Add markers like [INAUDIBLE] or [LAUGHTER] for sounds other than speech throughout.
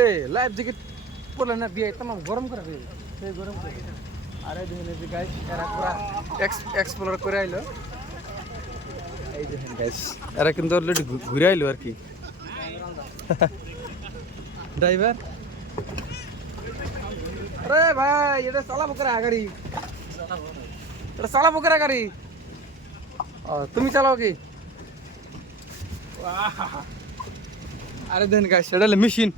এ life jacket পরলে না দিয়ে তোমার গরম করে সেই গরম করে। আর দেখেন যে গাইস এরা পুরা এক্সপ্লোর করে আইলো। এই দেখেন গাইস এরা কিন্তু অলরেডি ঘুরে আইলো আর কি। ড্রাইভার আরে ভাই, এটা চালাবো করে গাড়ি? এটা চালাবো করে গাড়ি? তুমি চালাও কি! আরে দেন গাইস এটা হলো মেশিন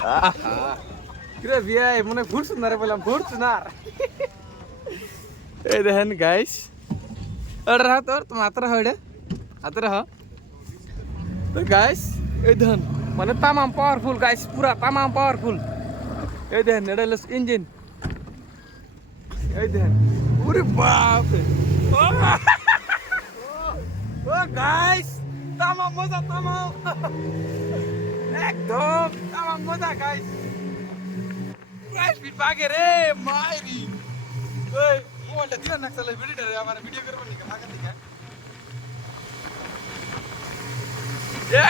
[LAUGHS] কিরে বিয়াই মনে ঘুরছুন না রে বললাম ঘুরছুন আর [LAUGHS] এই দেখেন গাইস ওটা রাহ তোর, তোমার হাতে রাহ হাতে রাহ। তো গাইস এই মানে তামাম পাওয়ারফুল গাইস পুরা তামাম পাওয়ারফুল এই দেখেন, এটা হলো ইঞ্জিন এই দেখেন, ওরে বাপ [LAUGHS] ও গাইস তামাম মজা, তামাম। একদম তামাম মজা গাইস গাইস পিট বাগে রে মাইরি। ওই মোবাইলটা দিও না চলে ভিডিও রে আমার ভিডিও করব নি আগে থেকে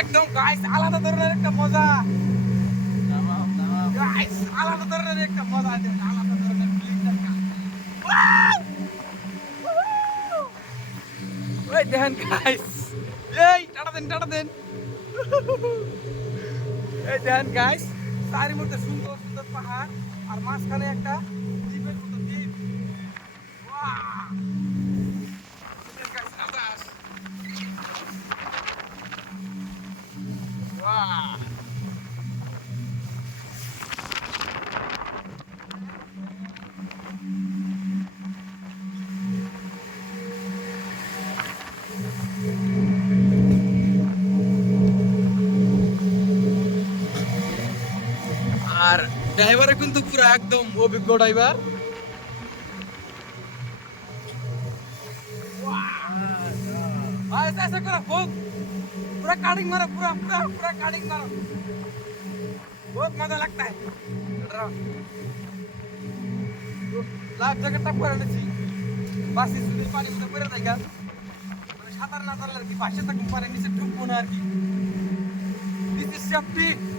একদম গাইস আলাদা ধরনের একটা মজা। তামাম তামাম। গাইস আলাদা ধরনের একটা মজা আছে আলাদা ধরনের ফিলিং দেখা ওই দেখেন গাইস এই টাটা দেন টাটা দেন। এই দেখেন গাইস তারই মধ্যে সুন্দর সুন্দর পাহাড় আর মাঝখানে একটা আর ড্রাইভারে কিন্তু পুরো একদম অভিজ্ঞ ড্রাইভার ऐसा ऐसा करो खूब पूरा काटिंग मारो पूरा पूरा पूरा काटिंग मारो बहुत मजा लगता है লাভ জ্যাকেটটা পরে নিচ্ছি বাসি যদি পানি মধ্যে পরে থাকা মানে সাঁতার না জানলে আর কি পাশে থাকুন পারে নিচে ঢুকবো না আর কি দিস ইজ সেফটি এই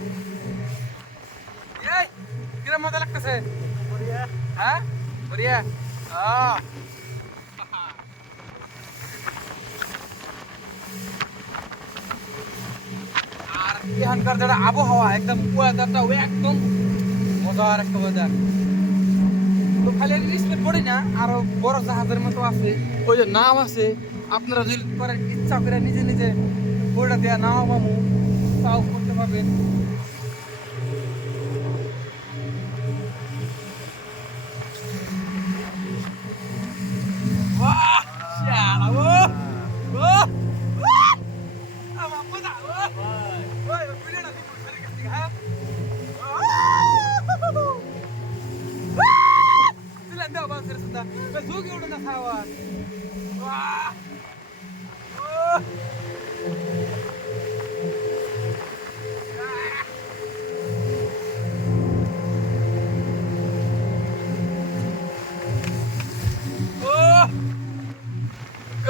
কিরম মজা লাগতেছে? হ্যাঁ? বড়িয়া? আহ। আর এখানকার যেটা আবহাওয়া একদম ওয়েদারটা একদম মজার একটা ওয়েদার তো খালি স্পিড পড়ি না আরও বড় জাহাজের মতো আছে ওই যে নাও আছে আপনারা যদি করেন ইচ্ছা করে নিজে নিজে বইটা দেওয়া নাও মামু তাও করতে পারবেন।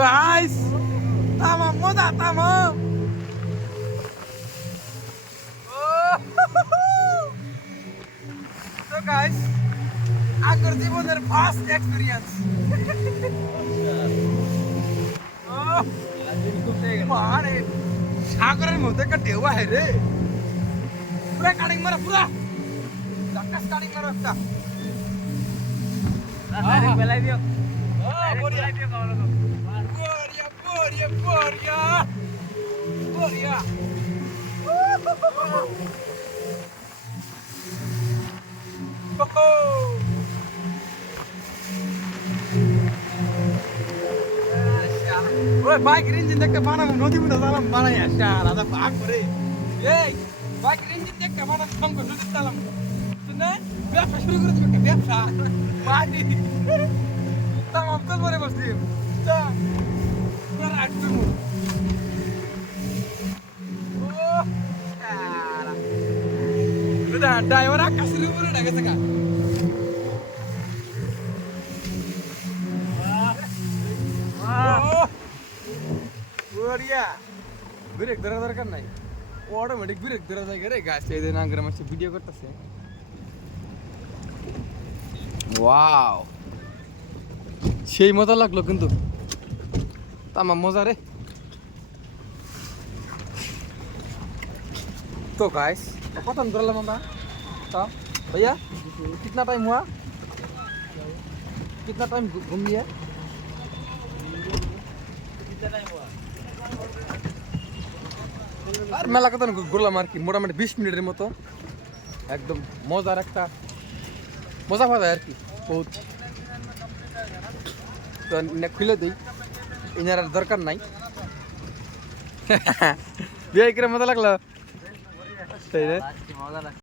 Guys, tamam moda tamam. Oh. [LAUGHS] So guys, আগের জীবনের ফার্স্ট এক্সপিরিয়েন্স মানে সাগরের মধ্যে একটা ঢেউ আহে রে পুরা কাটিং মারা পুরা জাকাস কাটিং মারা একটা বেলাই দিও Oh, [LAUGHS] দিও Boria, Boria, Boria! Boria! ওই বাইকের ইঞ্জিন দেখতে বানাবো নদী মধ্যে চালাম বানাই আসা রাজা ভাগ করে এই বাইকের ইঞ্জিন দেখতে বানাবো সঙ্গ নদীর চালাম শুনে ব্যবসা শুরু করে দিবে ব্যবসা বাড়ি তাম অন্তল পরে বসছি ব্রেক ধরার দরকার নাই অটোমেটিক ব্রেক ধরে যায় রে গাছ এই দিন আগে আমার ভিডিও করতেছে সেই মজা লাগল কিন্তু। তামা মজা রে तो गाइस खत्म कर लो मामा तो भैया कितना टाइम हुआ कितना टाइम घूम लिया আর মেলা কথা না ঘুরলাম আর কি মোটামুটি বিশ মিনিটের মতো একদম মজার একটা মজা পাওয়া যায় আর কি বহুত তো নে খুলে দিই আর দরকার নাই। [LAUGHS] বিয়ে করে মজা লাগল? তাই